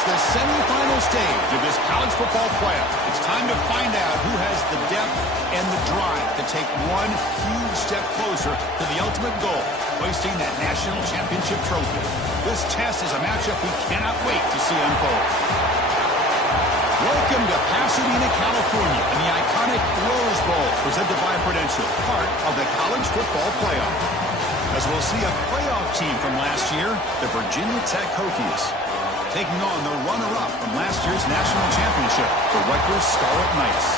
It's the semifinal stage of this college football playoff. It's time to find out who has the depth and the drive to take one huge step closer to the ultimate goal, hoisting that national championship trophy. This test is a matchup we cannot wait to see unfold. Welcome to Pasadena, California, and the iconic Rose Bowl, presented by Prudential, part of the college football playoff. As we'll see a playoff team from last year, the Virginia Tech Hokies, taking on the runner-up from last year's national championship, the Rutgers Scarlet Knights.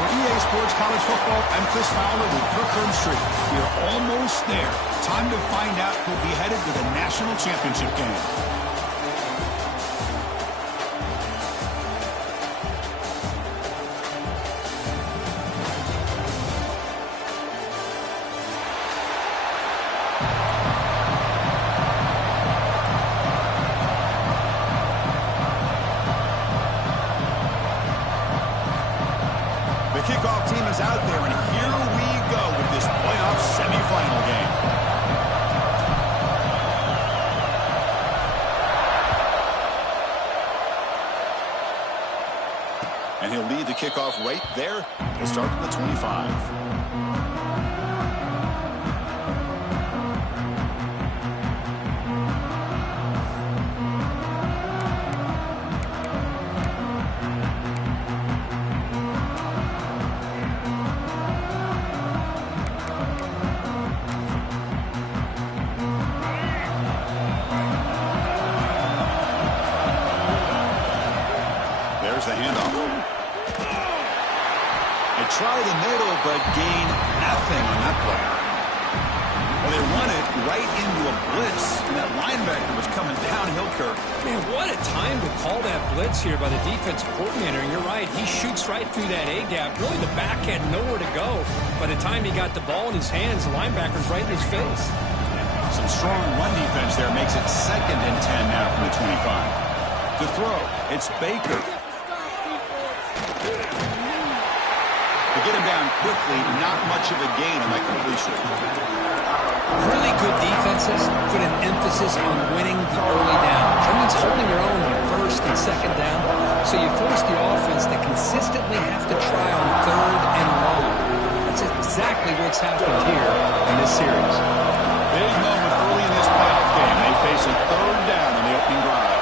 For EA Sports College Football, I'm Chris Fowler with Kirk Herbstreit. We're almost there. Time to find out who'll be headed to the national championship game. Kickoff team is out there, and here we go with this playoff semifinal game. And he'll lead the kickoff right there. He'll start at the 25. There's the handoff. They try the middle, but gain nothing on that play. Well, they run it right into a blitz, and that linebacker was coming downhill, Kirk. Man, what a time to call that blitz here by the defensive coordinator. And you're right, he shoots right through that A-gap. Really, the back had nowhere to go. By the time he got the ball in his hands, the linebacker's right in his face. Some strong run defense there makes it 2nd and 10 now from the 25. To throw, it's Baker. To get him down quickly, not much of a gain on that completion. Really good defenses put an emphasis on winning the early down. That means holding your own on 1st and 2nd down. So you force the offense to consistently have to try on 3rd and long. That's exactly what's happened here in this series. Big moment early in this playoff game. They face a 3rd down on the opening drive.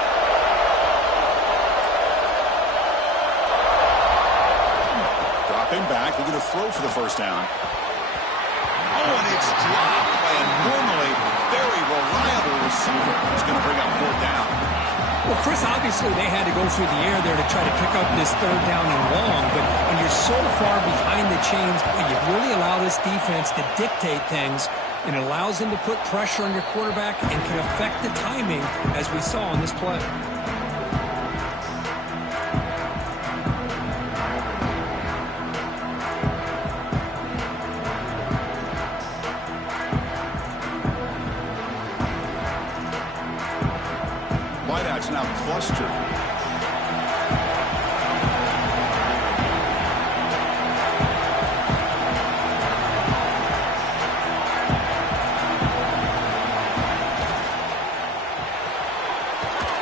Back, they're going to throw for the 1st down. Oh, and it's dropped by a normally very reliable receiver. It's going to bring up 4th down. Well, Chris, obviously they had to go through the air there to try to pick up this 3rd down and long, but when you're so far behind the chains, you really allow this defense to dictate things, and it allows them to put pressure on your quarterback and can affect the timing, as we saw in this play. Wideouts now clustered.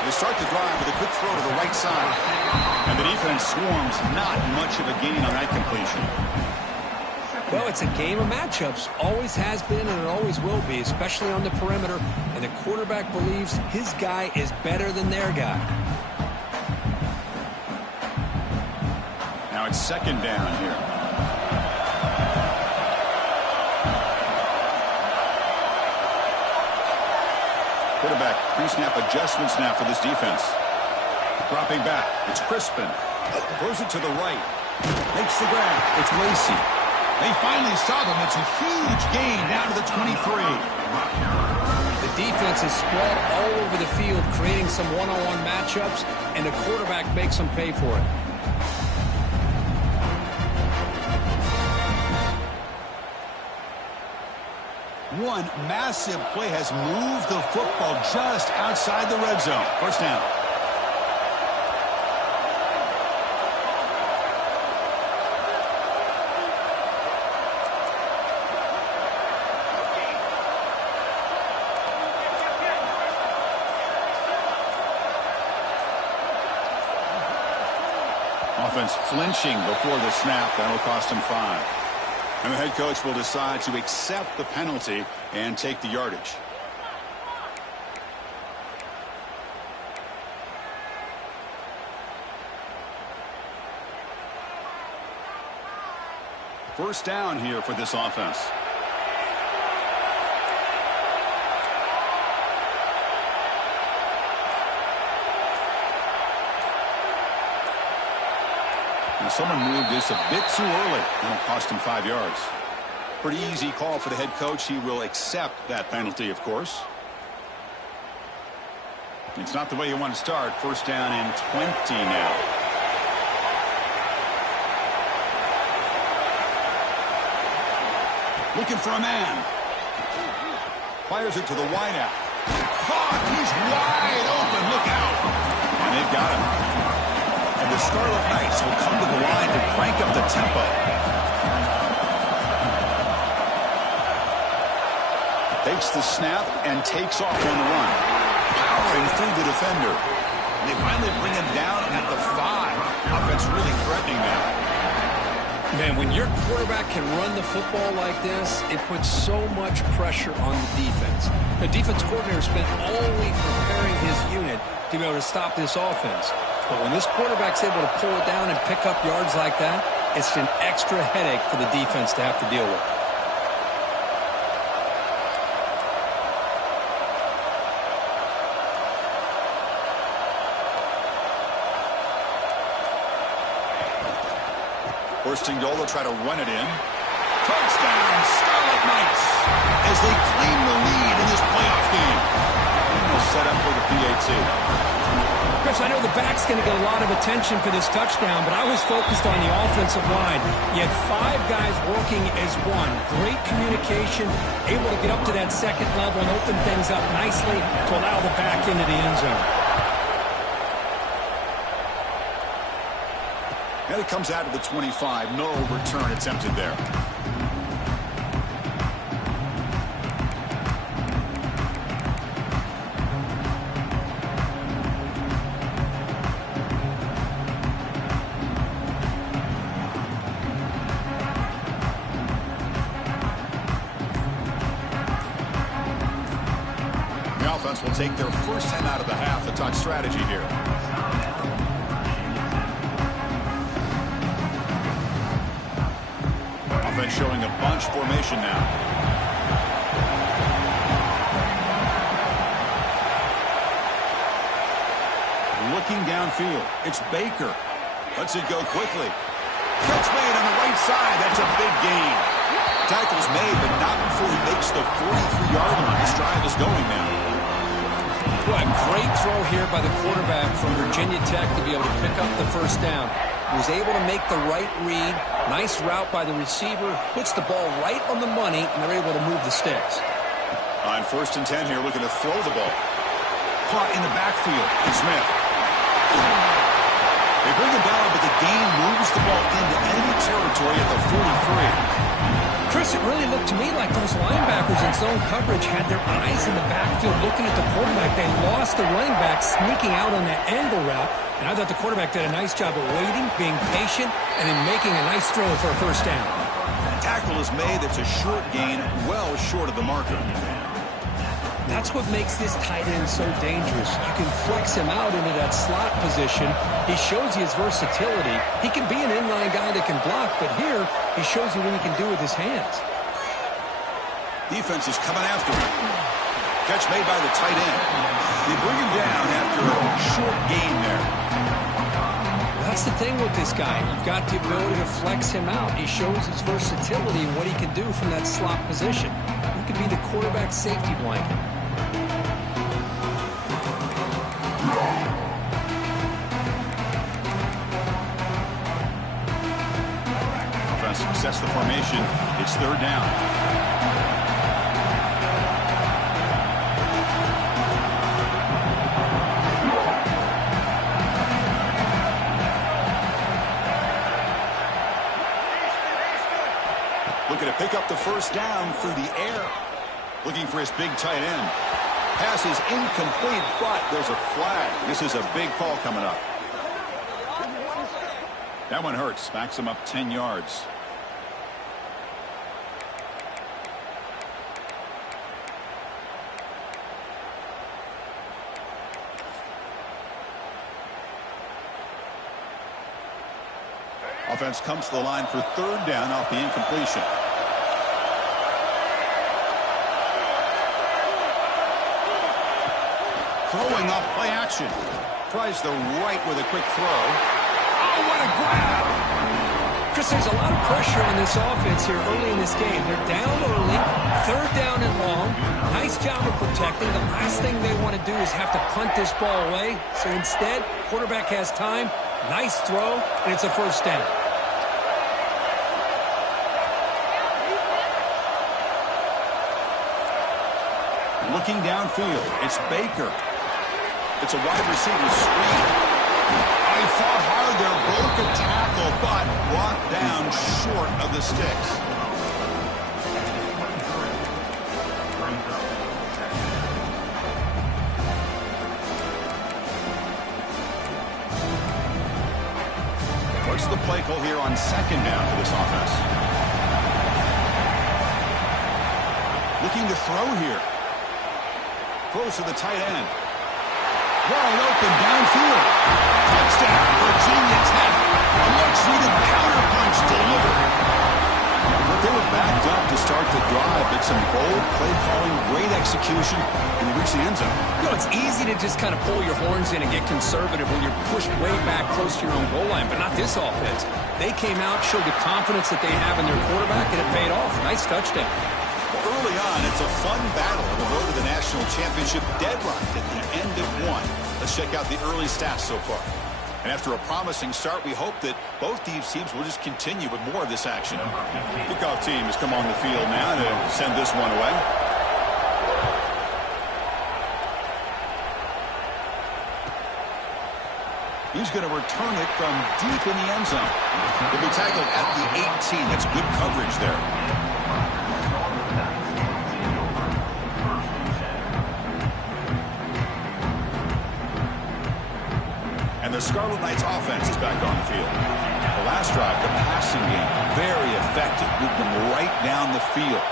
They start the drive with a quick throw to the right side. And the defense swarms, not much of a gain on that completion. Well, it's a game of matchups. Always has been and it always will be, especially on the perimeter. And the quarterback believes his guy is better than their guy. Now it's 2nd down here. Quarterback pre-snap adjustments now for this defense. Dropping back, it's Crispin. Throws it to the right. Makes the grab. It's Lacey. They finally stop him. It's a huge gain down to the 23. The defense is spread all over the field, creating some one-on-one matchups, and the quarterback makes them pay for it. One massive play has moved the football just outside the red zone. 1st down. Offense flinching before the snap. That'll cost him 5. And the head coach will decide to accept the penalty and take the yardage. First down here for this offense. And someone moved this a bit too early. That'll cost him 5 yards. Pretty easy call for the head coach. He will accept that penalty, of course. It's not the way you want to start. First down and 20 now. Looking for a man. Fires it to the wideout. Caught. He's wide open. Look out. And they've got him. And the Scarlet Knights will come to the line to crank up the tempo. Takes the snap and takes off on the run. Powering through the defender. They finally bring him down at the 5. Offense really threatening now. Man, when your quarterback can run the football like this, it puts so much pressure on the defense. The defense coordinator spent all week preparing his unit to be able to stop this offense. But when this quarterback's able to pull it down and pick up yards like that, it's an extra headache for the defense to have to deal with. First and goal, they'll try to run it in. Touchdown, Scarlet Knights, as they claim the lead in this playoff game. And they'll set up for the PAT. Chris, I know the back's going to get a lot of attention for this touchdown, but I was focused on the offensive line. You had 5 guys working as one. Great communication, able to get up to that second level and open things up nicely to allow the back into the end zone. And it comes out of the 25. No return attempted there. The offense will take their first 10 out of the half. The talk strategy here. Showing a bunch formation now. Looking downfield. It's Baker. Lets it go quickly. Catch made on the right side. That's a big gain. Tackle's made, but not before he makes the 43-yard line. This drive is going now. Well, a great throw here by the quarterback from Virginia Tech to be able to pick up the first down. He was able to make the right read. Nice route by the receiver. Puts the ball right on the money, and they're able to move the sticks. On first and 10 here, looking to throw the ball. Caught in the backfield. And Smith. They bring him down, but the gain moves the ball into enemy territory at the 43. Chris, it really looked to me like those linebackers in zone coverage had their eyes in the backfield looking at the quarterback. They lost the running back sneaking out on that angle route. And I thought the quarterback did a nice job of waiting, being patient, and then making a nice throw for a first down. Tackle is made. That's a short gain, well short of the marker. That's what makes this tight end so dangerous. You can flex him out into that slot position. He shows you his versatility. He can be an inline guy that can block, but here he shows you what he can do with his hands. Defense is coming after him. Catch made by the tight end. They bring him down after a short gain there. That's the thing with this guy. You've got the ability to flex him out. He shows his versatility and what he can do from that slot position. He could be the quarterback safety blanket. Offense sets the formation. It's third down. Looking to pick up the first down through the air. Looking for his big tight end. Pass is incomplete, but there's a flag. This is a big call coming up. That one hurts. Backs him up 10 yards. Offense comes to the line for third down off the incompletion. Throwing off play action. Tries the right with a quick throw. Oh, what a grab! Chris, there's a lot of pressure on this offense here early in this game. They're down early, third down and long. Nice job of protecting. The last thing they want to do is have to punt this ball away. So instead, quarterback has time. Nice throw, and it's a first down. Looking downfield, it's Baker. It's a wide receiver screen. He fought hard there, broke a tackle, but brought down short of the sticks. What's the play call here on second down for this offense? Looking to throw here. Throws to the tight end. Wide open downfield. Touchdown, Virginia Tech. A much-needed counterpunch delivered. But they were backed up to start the drive, but some bold play calling, great execution, and they reached the end zone. You know, it's easy to just kind of pull your horns in and get conservative when you're pushed way back close to your own goal line, but not this offense. They came out, showed the confidence that they have in their quarterback, and it paid off. Nice touchdown. Early on, it's a fun battle on the road to the national championship, deadlocked at the end of one. Let's check out the early stats so far. And after a promising start, we hope that both these teams will just continue with more of this action. Kickoff team has come on the field now to send this one away. He's going to return it from deep in the end zone. He'll be tackled at the 18. That's good coverage there. And the Scarlet Knights offense is back on the field. The last drive, the passing game, very effective. Moved them right down the field.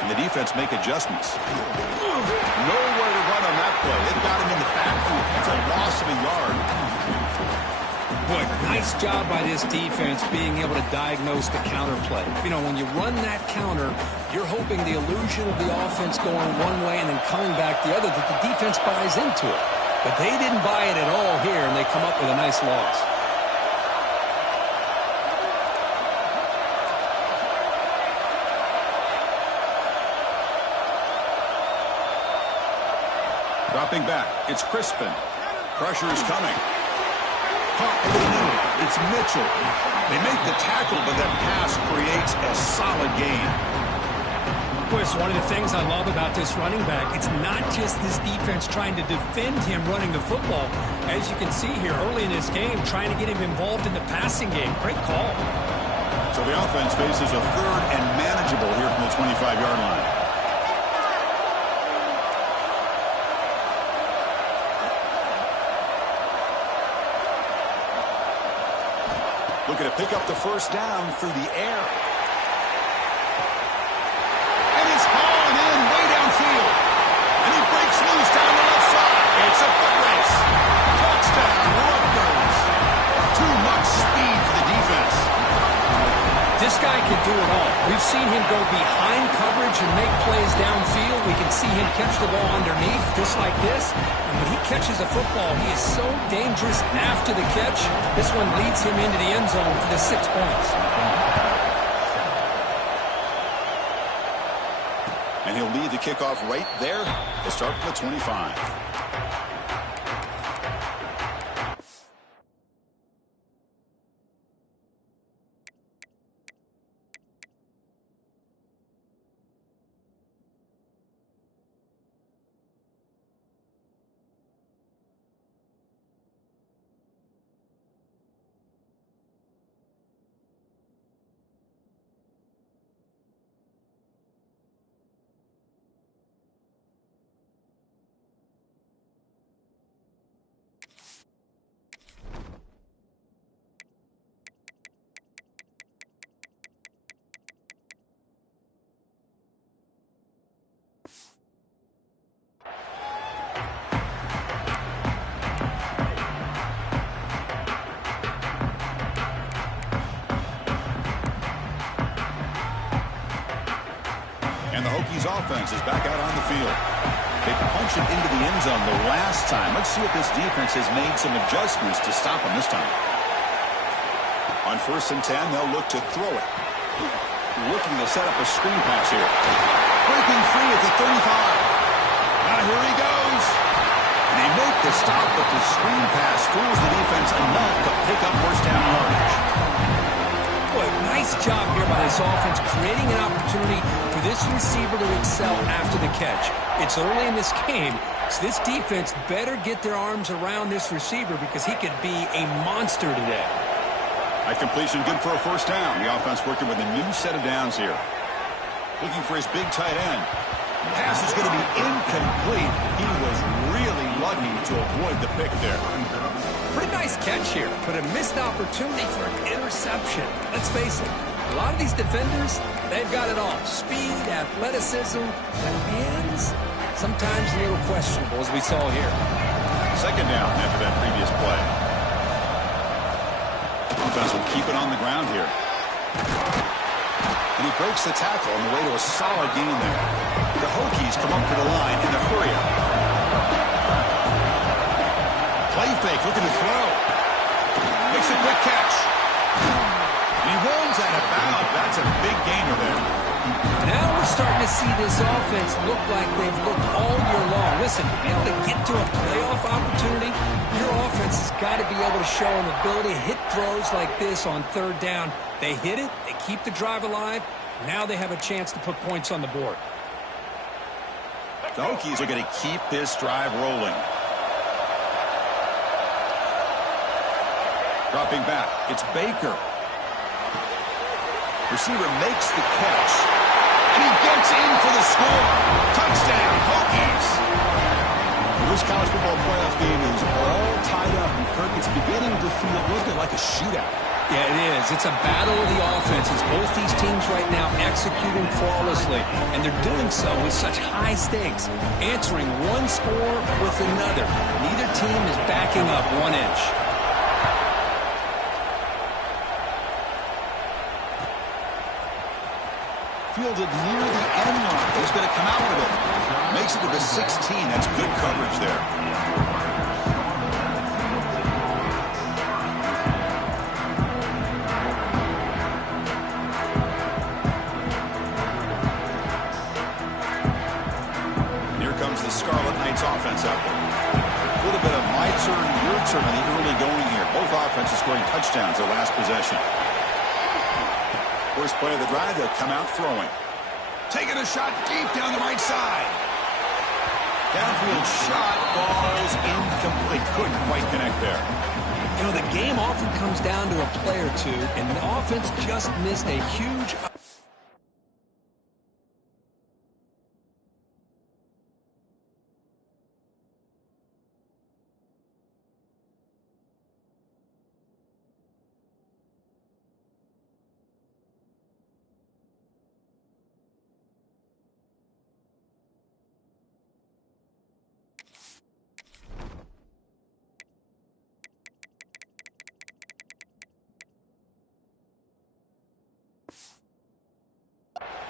And the defense make adjustments. Nowhere to run on that play. It got him in the backfield. It's a loss of a yard. Boy, nice job by this defense being able to diagnose the counter play. You know, when you run that counter, you're hoping the illusion of the offense going one way and then coming back the other, that the defense buys into it. But they didn't buy it at all here, and they come up with a nice loss. Dropping back, it's Crispin. Pressure is coming. Caught over the middle. It's Mitchell. They make the tackle, but that pass creates a solid gain. Boy, it's one of the things I love about this running back. It's not just this defense trying to defend him running the football. As you can see here early in this game, trying to get him involved in the passing game. Great call. So the offense faces a third and manageable here from the 25-yard line. Looking to pick up the first down through the air. And he's hauling in way downfield. And he breaks loose down the left side. It's a foot race. Touchdown, Rutgers. Too much speed for the defense. This guy can do it all. We've seen him go behind coverage and make plays downfield. We can see him catch the ball underneath, just like this. And when he catches a football, he is so dangerous after the catch. This one leads him into the end zone for the 6 points. And he'll lead the kickoff right there to start from the 25. offense is back out on the field. They punch it into the end zone the last time. Let's see if this defense has made some adjustments to stop them this time. On 1st and 10, they'll look to throw it. Looking to set up a screen pass here. Breaking free at the 35. Now here he goes. And they make the stop, but the screen pass fools the defense enough to pick up first down yardage. Boy, nice job here by this offense, creating an opportunity for this receiver to excel after the catch. It's early in this game, so this defense better get their arms around this receiver because he could be a monster today. That completion good for a first down. The offense working with a new set of downs here. Looking for his big tight end. Pass is going to be incomplete. He was really lucky to avoid the pick there. Pretty nice catch here, but a missed opportunity for an interception. Let's face it, a lot of these defenders, they've got it all. Speed, athleticism, but hands, sometimes a little questionable, as we saw here. Second down after that previous play. Offense will keep it on the ground here. And he breaks the tackle on the way to a solid gain there. The Hokies come up to the line in a hurry. Play fake, looking to throw. Makes a quick catch. And he rolls out of bounds. That's a big gainer there. Now we're starting to see this offense look like they've looked all year long. Listen, to be able to get to a playoff opportunity, your offense has got to be able to show an ability to hit throws like this on 3rd down. They hit it, they keep the drive alive. Now they have a chance to put points on the board. The Hokies are going to keep this drive rolling. Dropping back, it's Baker. Receiver makes the catch. And he gets in for the score. Touchdown, Hokies. This college football playoff game is all tied up. And Kirk, it's beginning to feel a little bit like a shootout. Yeah, it is. It's a battle of the offenses. Both these teams right now executing flawlessly, and they're doing so with such high stakes, answering one score with another. Neither team is backing up 1 inch. Fielded near the end line. He's going to come out with it. Makes it to the 16. That's good coverage there. Scarlet Knights offense out there. A little bit of my turn, your turn on the early going here. Both offenses scoring touchdowns their last possession. First play of the drive, they'll come out throwing. Taking a shot deep down the right side. Downfield shot falls incomplete. Couldn't quite connect there. You know, the game often comes down to a play or two, and the offense just missed a huge...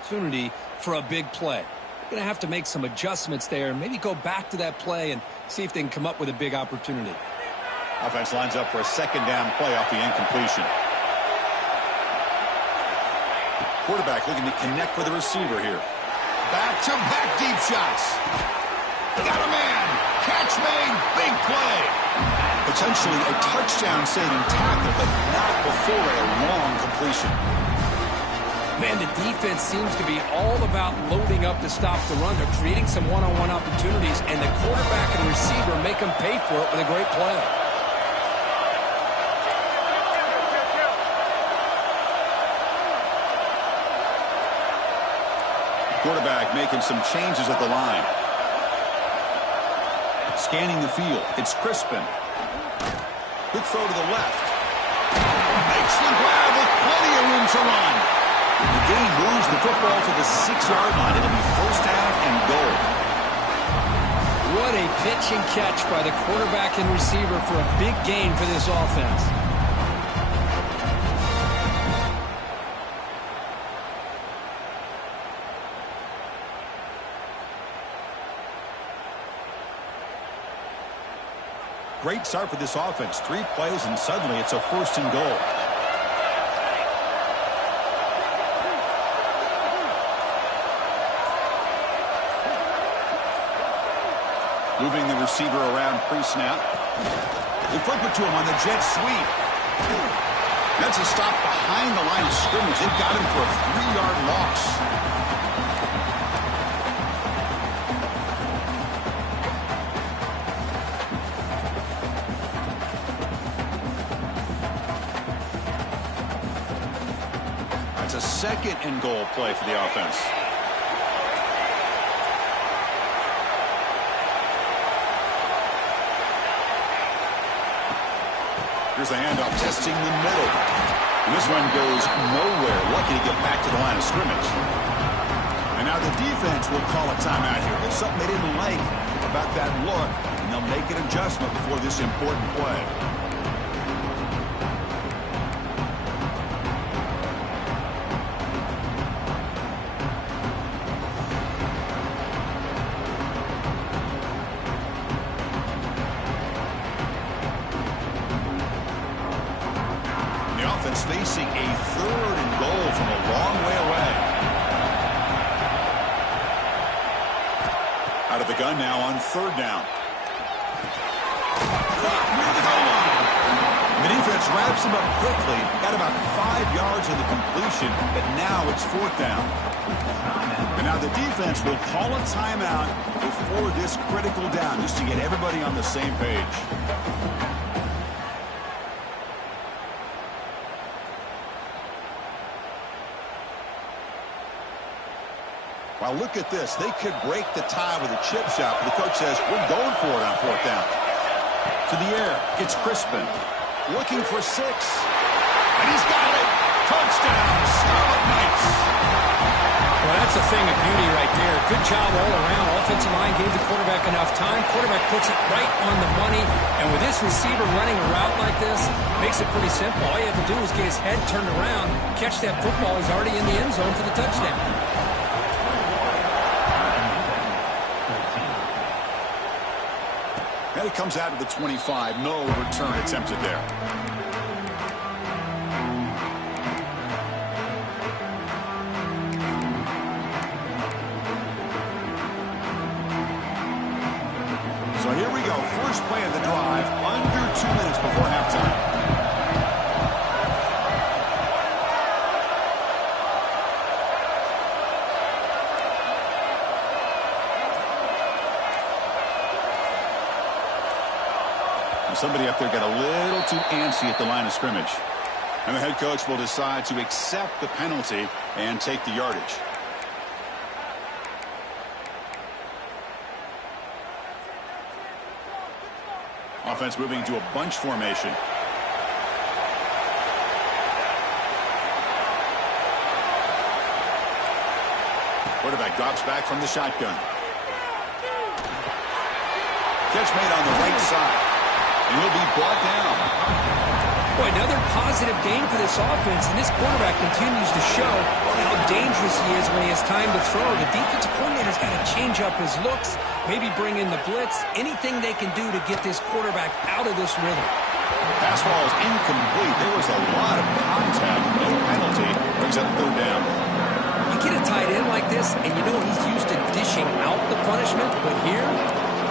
opportunity for a big play. They're going to have to make some adjustments there, maybe go back to that play and see if they can come up with a big opportunity. Offense lines up for a second down play off the incompletion. Quarterback looking to connect with the receiver here. Back-to-back deep shots. Got a man. Catch made. Big play. Potentially a touchdown-saving tackle, but not before a long completion. Man, the defense seems to be all about loading up to stop the run. They're creating some one-on-one opportunities, and the quarterback and receiver make them pay for it with a great play. Quarterback making some changes at the line. Scanning the field. It's Crispin. Quick throw to the left. Makes the grab with plenty of room to run. The game moves the football to the 6-yard line. It'll be first down and goal. What a pitch and catch by the quarterback and receiver for a big gain for this offense. great start for this offense. 3 plays, and suddenly it's a 1st and goal. Moving the receiver around pre-snap. They flip it to him on the jet sweep. That's a stop behind the line of scrimmage. They've got him for a 3-yard loss. That's a 2nd and goal play for the offense. Here's a handoff, testing the middle. And this one goes nowhere. Lucky to get back to the line of scrimmage. And now the defense will call a timeout here. There's something they didn't like about that look, and they'll make an adjustment before this important play. Facing a 3rd and goal from a long way away. Out of the gun now on 3rd down. Near the goal line. The defense wraps him up quickly. Got about 5 yards of the completion, but now it's 4th down. And now the defense will call a timeout before this critical down, just to get everybody on the same page. Now look at this. They could break the tie with a chip shot, but the coach says, we're going for it on 4th down. To the air. It's Crispin. Looking for 6. And he's got it. Touchdown, Scarlet Knights. Well, that's a thing of beauty right there. Good job all around. Offensive line gave the quarterback enough time. Quarterback puts it right on the money. And with this receiver running a route like this, makes it pretty simple. All you have to do is get his head turned around, catch that football. He's already in the end zone for the touchdown. And it comes out of the 25. No return attempted there. So here we go. First play of the drive. Under 2 minutes before halftime. Somebody up there got a little too antsy at the line of scrimmage. And the head coach will decide to accept the penalty and take the yardage. Offense moving to a bunch formation. Quarterback drops back from the shotgun. Catch made on the right side. And he'll be brought down. Boy, another positive game for this offense, and this quarterback continues to show how dangerous he is when he has time to throw. The defensive coordinator's got to change up his looks, maybe bring in the blitz, anything they can do to get this quarterback out of this rhythm. Pass ball is incomplete. There was a lot of contact. No penalty. Brings up 3rd down. You get a tight end like this, and you know he's used to dishing out the punishment, but here,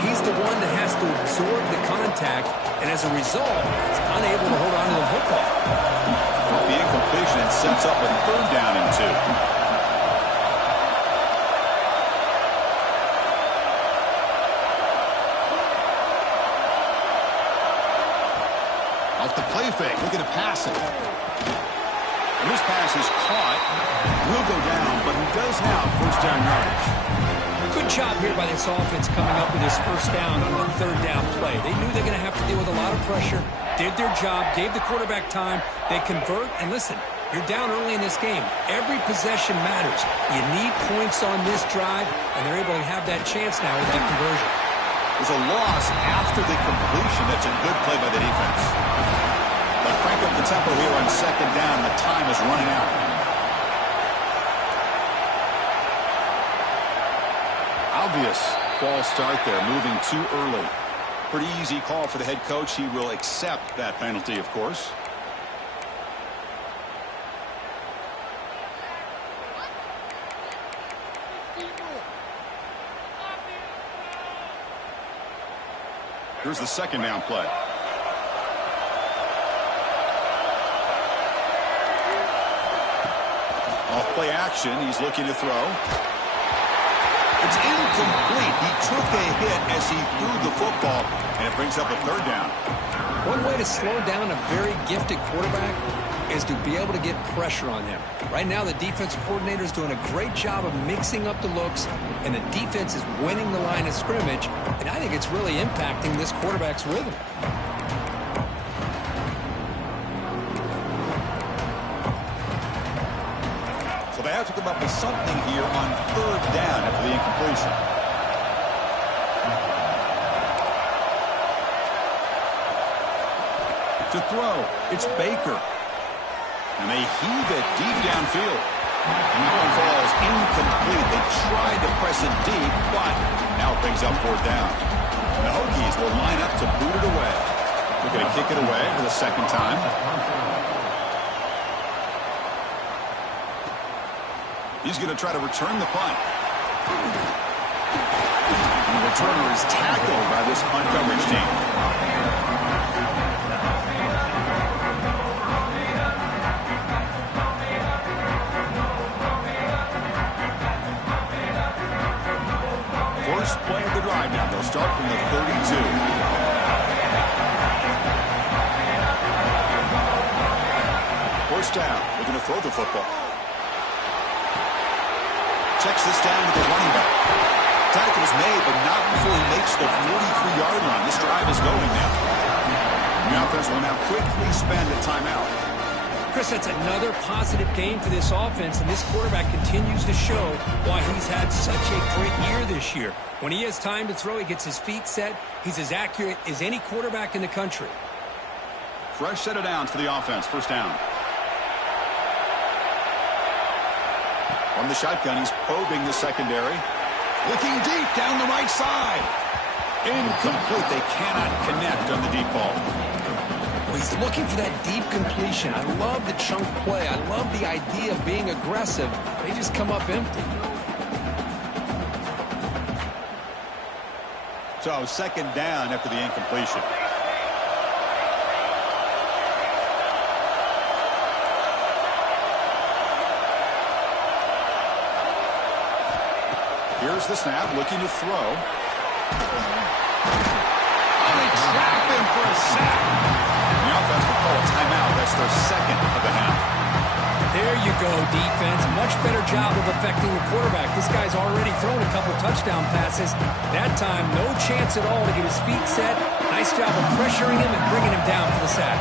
he's the one that has to absorb the contact, and as a result, he's unable to hold on to the football. Off the incompletion, it sets up a 3rd down and 2. Off the play fake, looking to pass it. And this pass is caught. Will go down, but he does have 1st down yardage. Good job here by this offense coming up with his 1st down on the 3rd down play. They knew they're going to have to deal with a lot of pressure, did their job, gave the quarterback time. They convert, and listen, you're down early in this game. Every possession matters. You need points on this drive, and they're able to have that chance now with that conversion. There's a loss after the completion. That's a good play by the defense. But crank up the tempo here on 2nd down. The time is running out. Obvious false start there, moving too early. Pretty easy call for the head coach. He will accept that penalty, of course. Here's the second down play. Off play action. He's looking to throw. It's incomplete. He took a hit as he threw the football, and it brings up a third down. One way to slow down a very gifted quarterback is to be able to get pressure on him. Right now, the defensive coordinator is doing a great job of mixing up the looks, and the defense is winning the line of scrimmage, and I think it's really impacting this quarterback's rhythm. So they have to come up with something here on third down after the incompletion. To throw, it's Baker. And they heave it deep downfield. And that one falls incomplete. They tried to press it deep, but now it brings up fourth down. The Hokies will line up to boot it away. They're going to kick it away for the second time. He's going to try to return the punt. And the returner is tackled by this punt coverage team. First play of the drive now. They'll start from the 32. First down. They're going to throw the football. Checks this down to the running back. Tackle is made, but not before he makes the 43-yard line. This drive is going now. The offense will now quickly spend a timeout. Chris, that's another positive game for this offense, and this quarterback continues to show why he's had such a great year this year. When he has time to throw, he gets his feet set. He's as accurate as any quarterback in the country. Fresh set of downs for the offense. First down. From the shotgun, he's probing the secondary. Looking deep down the right side. Incomplete. They cannot connect on the deep ball. He's looking for that deep completion. I love the chunk play. I love the idea of being aggressive. They just come up empty. So second down after the incompletion. Here's the snap, looking to throw. Oh, they trap him for a sack. The offense will call a timeout. That's their second of the half. There you go, defense. Much better job of affecting the quarterback. This guy's already thrown a couple touchdown passes. That time, no chance at all to get his feet set. Nice job of pressuring him and bringing him down for the sack.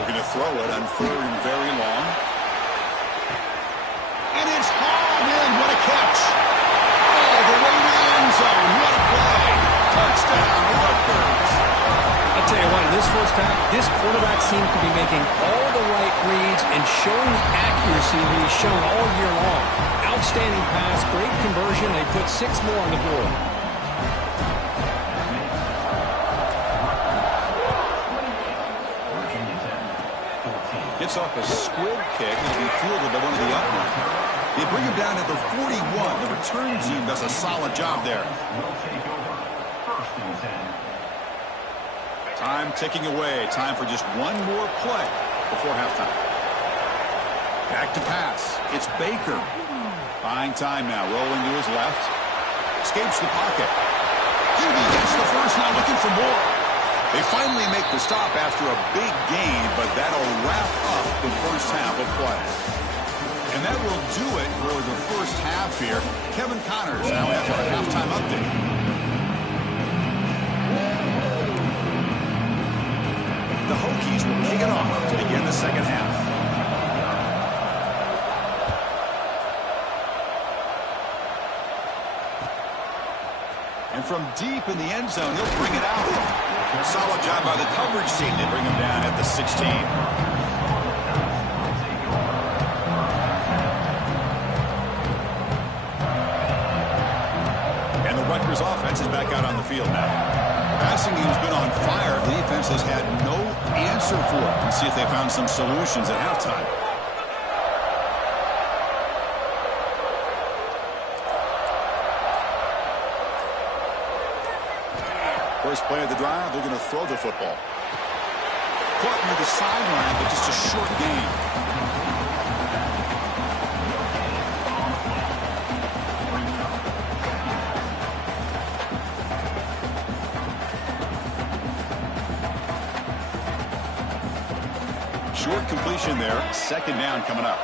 We're going to throw it on third and very long. And it's hauled in. What a catch. All the way to the end zone. What a play. Touchdown, Rutgers. I'll tell you what, in this first half, this quarterback seems to be making all the right reads and showing the accuracy that he's shown all year long. Outstanding pass, great conversion. They put 6 more on the board. Gets off a squib kick and will be fielded by one of the upright. They bring him down at the 41. The return team does a solid job there. Time ticking away. Time for just one more play before halftime. Back to pass. It's Baker. Buying time now. Rolling to his left. Escapes the pocket. He gets the first, now looking for more. They finally make the stop after a big gain, but that'll wrap up the first half of play. And that will do it for the first half here. Kevin Connors now has our halftime update. The Hokies will kick it off to begin the second half. And from deep in the end zone, he'll bring it out. Solid job by the coverage team. They bring him down at the 16. And the Rutgers offense is back out on the field now. Passing the and see if they found some solutions at halftime. First play of the drive, they're going to throw the football. Caught near the sideline, but just a short gain. Short completion there. Second down coming up.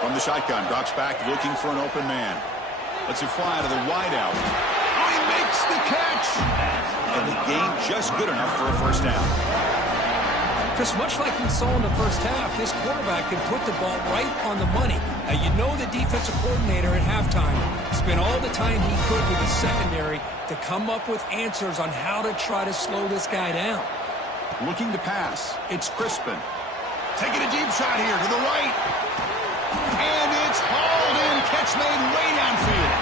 From the shotgun, drops back looking for an open man. Lets it fly to the wideout. Oh, he makes the catch! And the gain just good enough for a first down. Chris, much like we saw in the first half, this quarterback can put the ball right on the money. Now, you know the defensive coordinator at halftime spent all the time he could with the secondary to come up with answers on how to try to slow this guy down. Looking to pass. It's Crispin. Taking a deep shot here to the right. And it's hauled in. Catch made way downfield.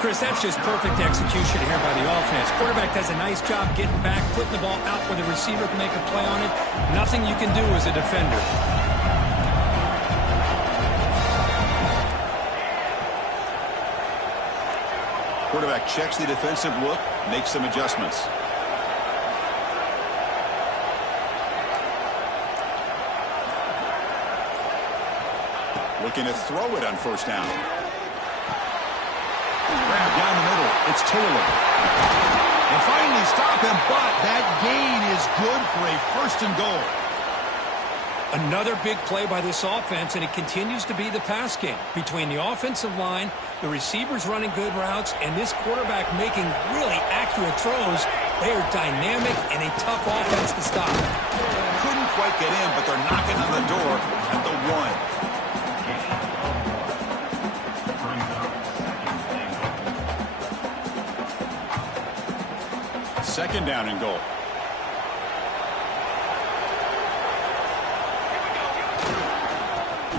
Chris, that's just perfect execution here by the offense. Quarterback does a nice job getting back, putting the ball out where the receiver can make a play on it. Nothing you can do as a defender. Quarterback checks the defensive look, makes some adjustments. Looking to throw it on first down. Grab down the middle. It's Taylor. They finally stop him, but that gain is good for a first and goal. Another big play by this offense, and it continues to be the pass game. Between the offensive line, the receivers running good routes, and this quarterback making really accurate throws, they are dynamic and a tough offense to stop. Couldn't quite get in, but they're knocking on the door at the 1. Second down and goal.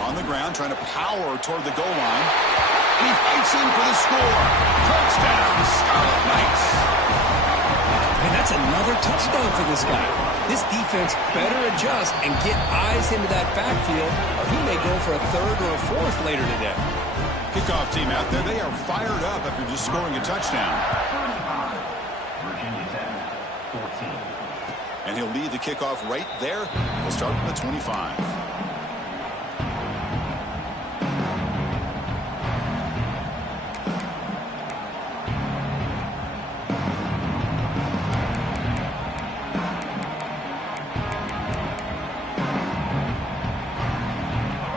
On the ground, trying to power toward the goal line. He fights in for the score. Touchdown, Scarlet Knights. And that's another touchdown for this guy. This defense better adjust and get eyes into that backfield, or he may go for a third or a fourth later today. Kickoff team out there, they are fired up after just scoring a touchdown. And he'll lead the kickoff right there. We'll start from the 25.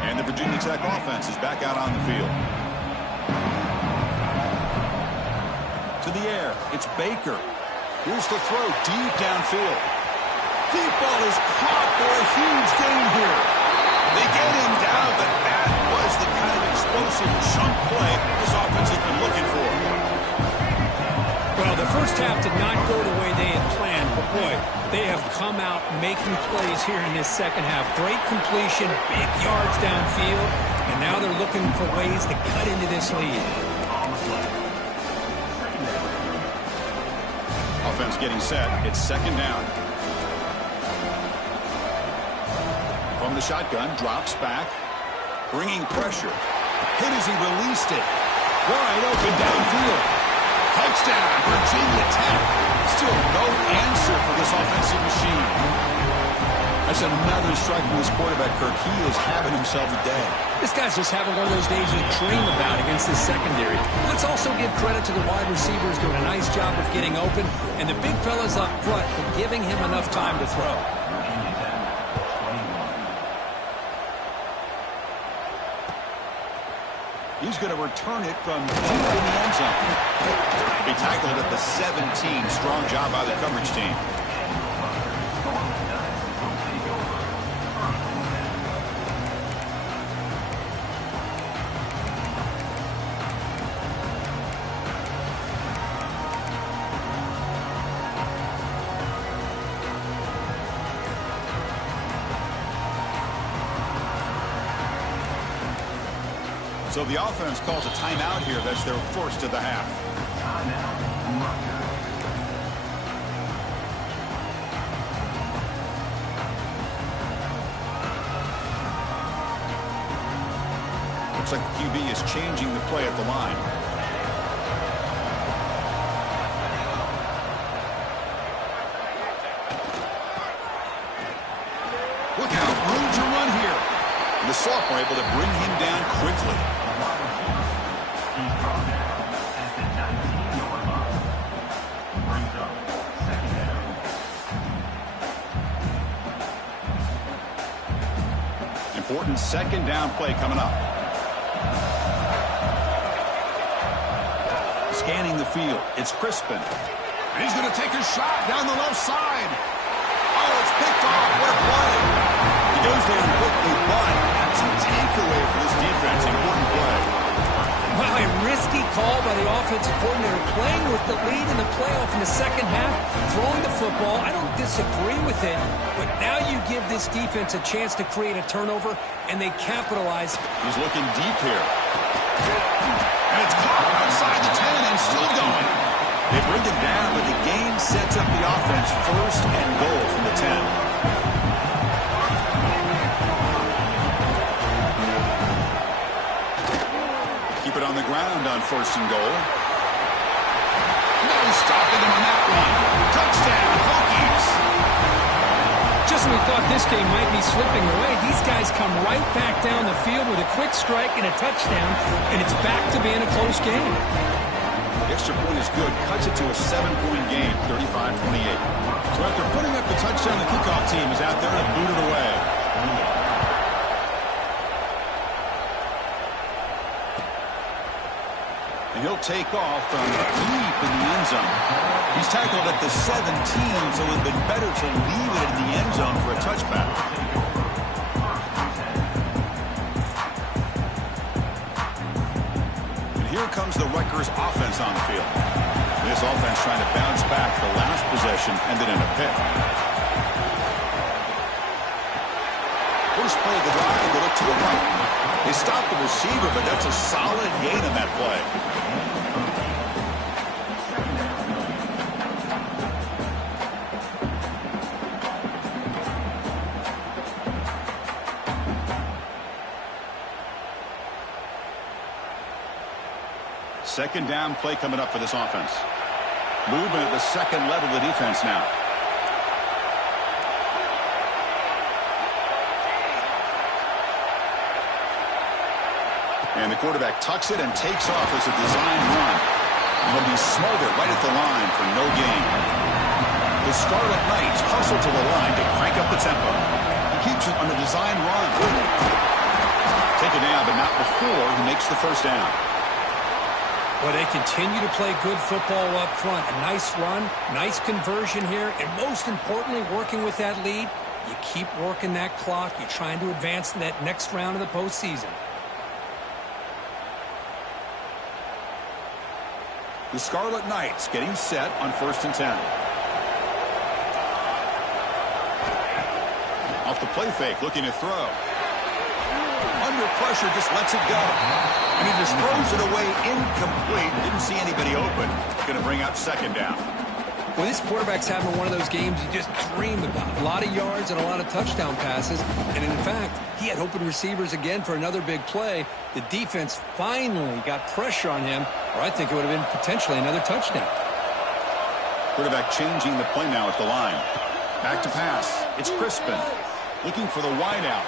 And the Virginia Tech offense is back out on the field. To the air, it's Baker. Here's the throw deep downfield. Deep ball is caught for a huge gain here. They get him down, but that was the kind of explosive chunk play this offense has been looking for. Well, the first half did not go the way they had planned, but boy, they have come out making plays here in this second half. Great completion, big yards downfield, and now they're looking for ways to cut into this lead. Offense getting set. It's second down. From the shotgun, drops back, bringing pressure. Hit as he released it. Wide open downfield. Touchdown, Virginia Tech. Still no answer for this offensive machine. That's another strike from this quarterback, Kirk. He is having himself a day. This guy's just having one of those days you dream about against this secondary. Let's also give credit to the wide receivers doing a nice job of getting open, and the big fellas up front for giving him enough time to throw. He's going to return it from deep in the end zone. Be tackled at the 17. Strong job by the coverage team. So the offense calls a timeout here. That's their first of the half. Looks like the QB is changing the play at the line. Look out, room to run here. And the sophomore able to bring him down quickly. Important second down play coming up. Scanning the field, it's Crispin. And he's going to take a shot down the left side. Oh, it's picked off. What a play. He goes there quickly, but that's a takeaway for this defense. Important play. Wow, a risky call by the offensive coordinator, playing with the lead in the playoff in the second half, throwing the football. I don't disagree with it, but now you give this defense a chance to create a turnover, and they capitalize. He's looking deep here. And it's caught outside the 10 and still going. They bring him down, but the game sets up the offense first and goal from the 10. Keep it on the ground on first and goal. No stopping him on that one. Touchdown, Hokies. Just when we thought this game might be slipping away, these guys come right back down the field with a quick strike and a touchdown, and it's back to being a close game. The extra point is good. Cuts it to a 7-point game, 35-28. So after putting up the touchdown, the kickoff team is out there to boot it away. And he'll take off from deep in the end zone. He's tackled at the 17, so it would have been better to leave it in the end zone for a touchback. And here comes the Rutgers offense on the field. This offense trying to bounce back. The last possession ended in a pick. First play of the drive, they look to the right. They stop the receiver, but that's a solid gain on that play. Second down play coming up for this offense. Movement at the second level of the defense now. And the quarterback tucks it and takes off as a design run. And he'll be smothered right at the line for no gain. The Scarlet Knights hustle to the line to crank up the tempo. He keeps it on a design run. Taken down, but not before he makes the first down. Well, they continue to play good football up front. A nice run, nice conversion here, and most importantly, working with that lead, you keep working that clock. You're trying to advance to that next round of the postseason. The Scarlet Knights getting set on first and 10. Off the play fake, looking to throw. Under pressure, just lets it go. And he just throws it away incomplete. Didn't see anybody open. Going to bring up second down. Well, this quarterback's having one of those games you just dream about. A lot of yards and a lot of touchdown passes. And in fact, he had open receivers again for another big play. The defense finally got pressure on him, or I think it would have been potentially another touchdown. Quarterback changing the play now at the line. Back to pass. It's Crispin. Looking for the wideout.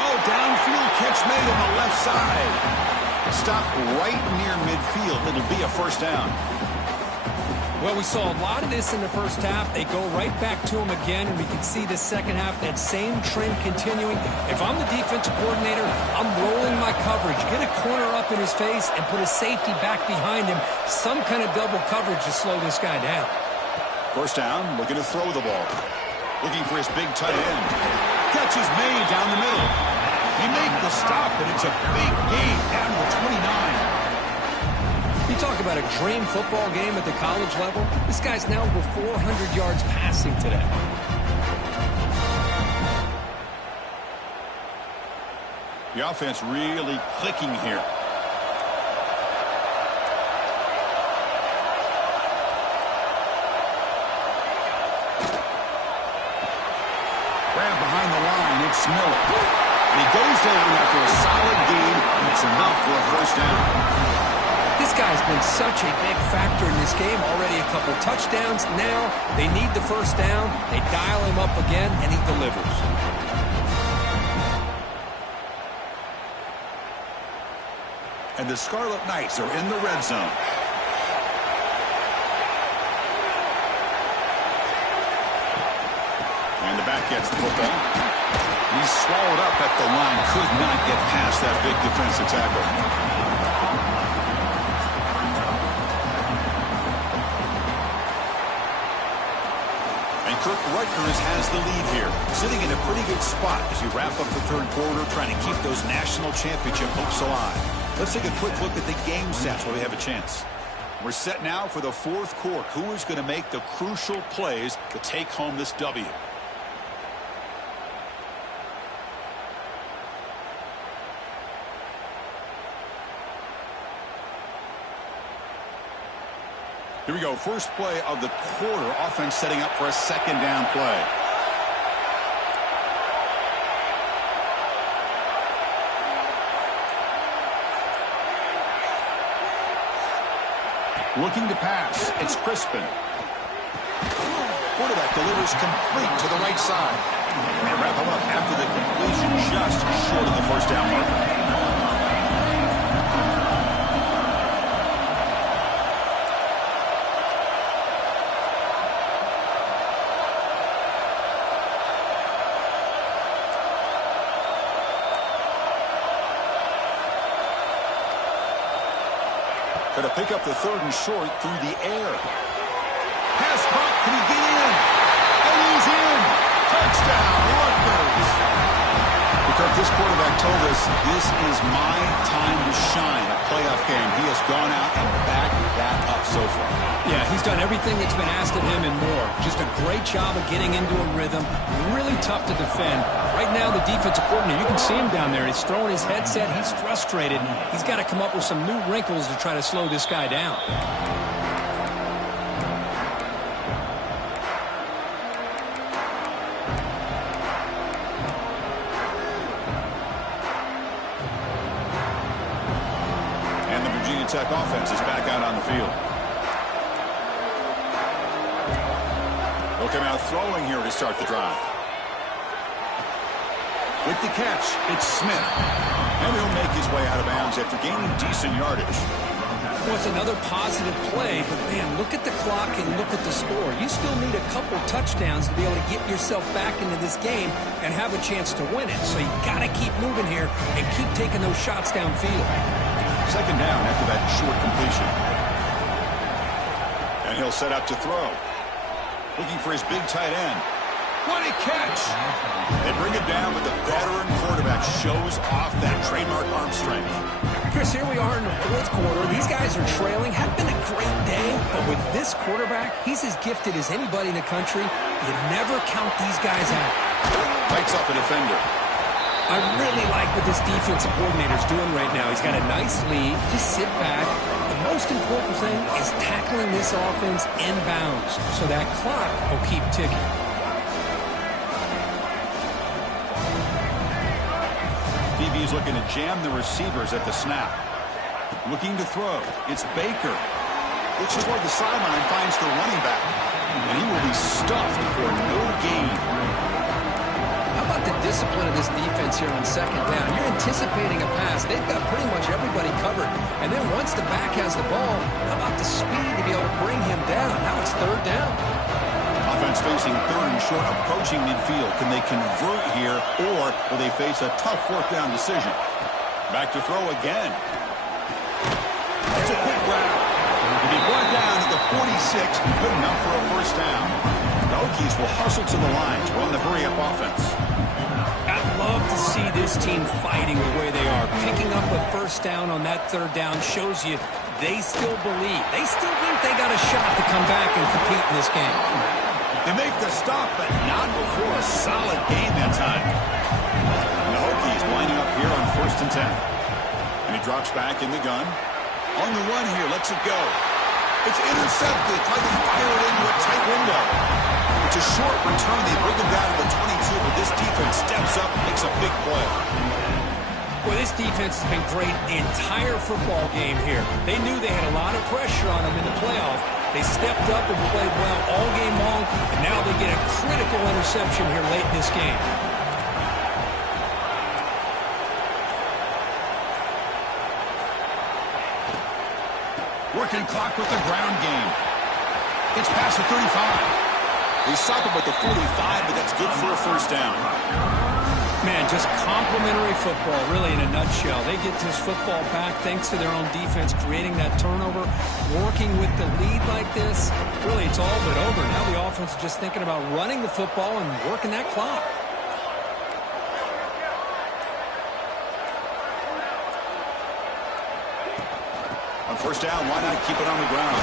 Oh, downfield catch made on the left side. Stopped right near midfield. It'll be a first down. Well, we saw a lot of this in the first half. They go right back to him again, and we can see the second half, that same trend continuing. If I'm the defensive coordinator, I'm rolling my coverage. Get a corner up in his face and put a safety back behind him. Some kind of double coverage to slow this guy down. First down, looking to throw the ball. Looking for his big tight end. Catch is made down the middle. He made the stop, and it's a big gain down to the 29. You talk about a dream football game at the college level. This guy's now over 400 yards passing today. The offense really clicking here. Grab behind the line, it's Miller. And he goes down after a solid game It's enough for a first down. This guy's been such a big factor in this game. Already a couple touchdowns. Now they need the first down. They dial him up again, and he delivers. And the Scarlet Knights are in the red zone. And the back gets the football. He's swallowed up at the line. Could not get past that big defensive tackle. And Kirk Rutgers has the lead here, sitting in a pretty good spot as you wrap up the third quarter, trying to keep those national championship hopes alive. Let's take a quick look at the game stats while we have a chance. We're set now for the fourth quarter. Who is going to make the crucial plays to take home this W? Here we go. First play of the quarter. Offense setting up for a second down play. Looking to pass. It's Crispin. Quarterback delivers complete to the right side. And wrap him up after the completion, just short of the first down marker. Going to pick up the third and short through the air. Pass caught. Can he get in? And he's in. Touchdown, Rutgers. Because this quarterback told us this is my time to shine. A playoff game. He has gone out and backed that up so far. Yeah, he's done everything that's been asked of him and more. Just a great job of getting into a rhythm. Really tough to defend. Right now, the defensive coordinator, you can see him down there. He's throwing his headset. He's frustrated. He's got to come up with some new wrinkles to try to slow this guy down. And the Virginia Tech offense is back out on the field. They'll come out throwing here to start the drive. With the catch, it's Smith. And he'll make his way out of bounds after gaining decent yardage. Well, it's another positive play, but man, look at the clock and look at the score. You still need a couple touchdowns to be able to get yourself back into this game and have a chance to win it. So you got to keep moving here and keep taking those shots downfield. Second down after that short completion. And he'll set up to throw. Looking for his big tight end. What a catch! They bring it down, but the veteran quarterback shows off that trademark arm strength. Chris, here we are in the fourth quarter. These guys are trailing. Had been a great day, but with this quarterback, he's as gifted as anybody in the country. You never count these guys out. Bites off a defender. I really like what this defensive coordinator's doing right now. He's got a nice lead. Just sit back. The most important thing is tackling this offense inbounds so that clock will keep ticking. DB's looking to jam the receivers at the snap. Looking to throw. It's Baker. Looks toward the sideline, finds the running back. And he will be stuffed for no gain. How about the discipline of this defense here on second down? You're anticipating a pass. They've got pretty much everybody covered. And then once the back has the ball, how about the speed to be able to bring him down? Now it's third down. Offense facing third and short, approaching midfield. Can they convert here, or will they face a tough fourth down decision? Back to throw again. That's a quick route. To be brought down to the 46, good enough for a first down. The Hokies will hustle to the line to run the hurry-up offense. I'd love to see this team fighting the way they are. Picking up a first down on that third down shows you they still believe. They still think they got a shot to come back and compete in this game. They make the stop, but not before a solid gain that time. And the Hokies winding up here on 1st and 10. And he drops back in the gun. On the run here, lets it go. It's intercepted. Trying to fire it into a tight window. It's a short return. They bring him down to the 22, but this defense steps up and makes a big play. Well, this defense has been great the entire football game here. They knew they had a lot of pressure on them in the playoff. They stepped up and played well all game long, and now they get a critical interception here late in this game. Working clock with the ground game. It's past the 35. They stop him at the 45, but that's good for a first down. Man, just complimentary football, really, in a nutshell. They get this football back thanks to their own defense, creating that turnover, working with the lead like this. Really, it's all but over. Now the offense is just thinking about running the football and working that clock. On first down, why not keep it on the ground?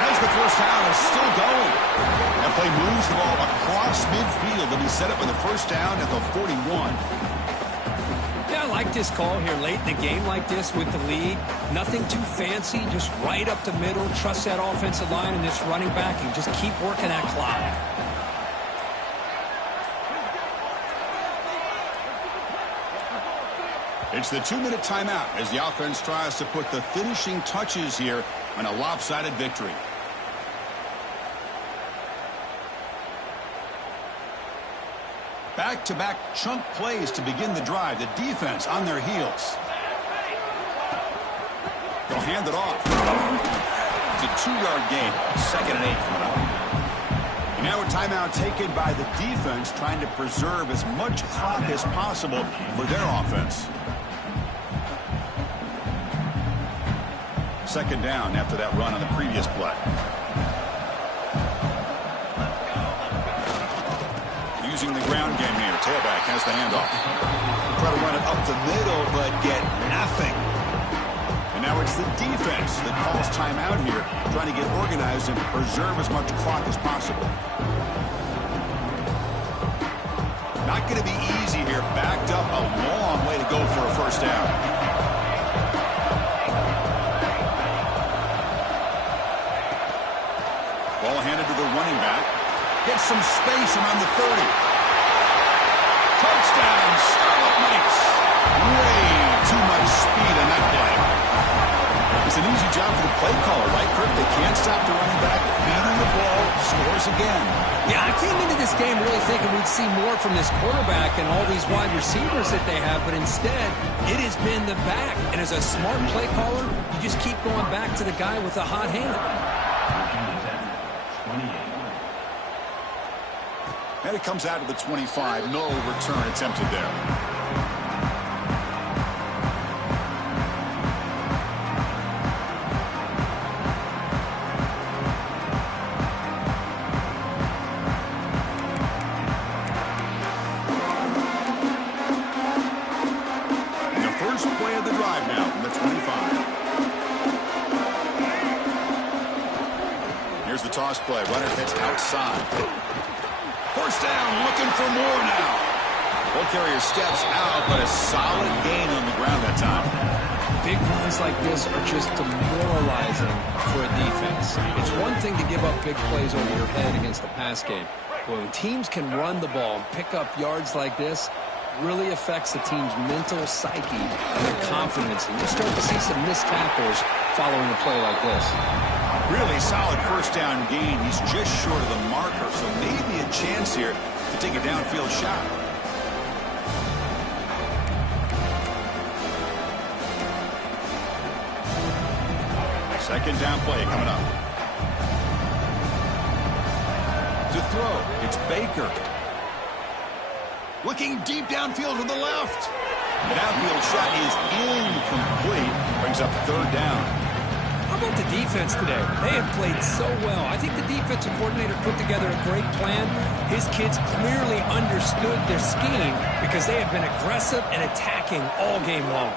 As the first down is still going. That play moves the ball across midfield, and he set up with a first down at the 41. Yeah, I like this call here late in the game like this with the lead. Nothing too fancy, just right up the middle. Trust that offensive line and this running back and just keep working that clock. It's the 2-minute timeout as the offense tries to put the finishing touches here on a lopsided victory. Back-to-back chunk plays to begin the drive. The defense on their heels. They'll hand it off. It's a 2-yard gain. 2nd and 8 coming up. And now a timeout taken by the defense, trying to preserve as much clock as possible for their offense. 2nd down after that run on the previous play. Using the ground game here. Tailback has the handoff. Try to run it up the middle, but get nothing. And now it's the defense that calls timeout here, trying to get organized and preserve as much clock as possible. Not going to be easy here. Backed up a long way to go for a first down. Ball handed to the running back. Gets some space around the 30. Touchdown, Scarlet Knights. Way too much speed on that play. It's an easy job for the play caller, right, Kirk? They can't stop the running back, feeding the ball, scores again. Yeah, I came into this game really thinking we'd see more from this quarterback and all these wide receivers that they have, but instead, it has been the back. And as a smart play caller, you just keep going back to the guy with the hot hand. And it comes out of the 25. No return attempted there. And the first play of the drive now from the 25. Here's the toss play. Runner hits outside. First down, looking for more now. Ball carrier steps out, but a solid gain on the ground that time. Big runs like this are just demoralizing for a defense. It's one thing to give up big plays over your head against the pass game. When teams can run the ball and pick up yards like this, really affects the team's mental psyche and their confidence. And you start to see some missed tackles following a play like this. Really solid first down gain. He's just short of the marker, so maybe a chance here to take a downfield shot. Second down play coming up. To throw, it's Baker. Looking deep downfield to the left. The downfield shot is incomplete. Brings up 3rd down. How about the defense today? They have played so well. I think the defensive coordinator put together a great plan. His kids clearly understood their scheme because they have been aggressive and attacking all game long.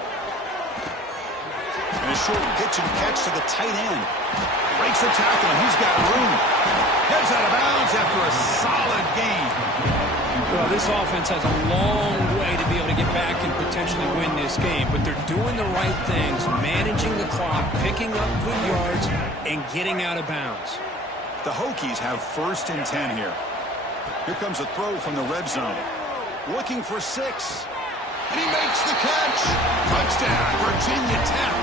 And a short pitch and catch to the tight end. Breaks the tackle, and he's got room. Heads out of bounds after a solid gain. Well, this offense has a long way to be able to get back and potentially win this game, but they're doing the right things, managing the clock, picking up good yards, and getting out of bounds. The Hokies have 1st and 10 here. Here comes a throw from the red zone. Looking for 6. And he makes the catch. Touchdown, Virginia Tech.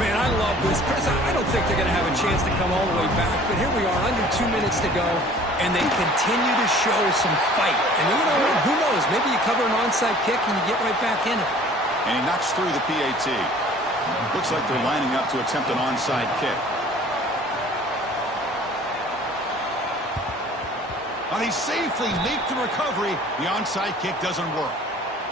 Man, I love this. Chris, I don't think they're going to have a chance to come all the way back, but here we are, under 2 minutes to go, and they continue to show some fight. And you know what? Who knows? Maybe you cover an onside kick and you get right back in it. And he knocks through the PAT. Looks like they're lining up to attempt an onside kick. But he safely makes the recovery. The onside kick doesn't work.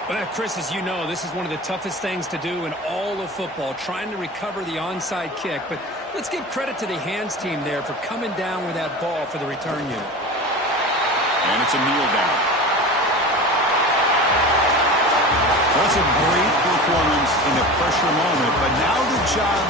Well, Chris, as you know, this is one of the toughest things to do in all of football, trying to recover the onside kick. But let's give credit to the hands team there for coming down with that ball for the return unit. And it's a kneel down. That's a great performance in a pressure moment, but now the job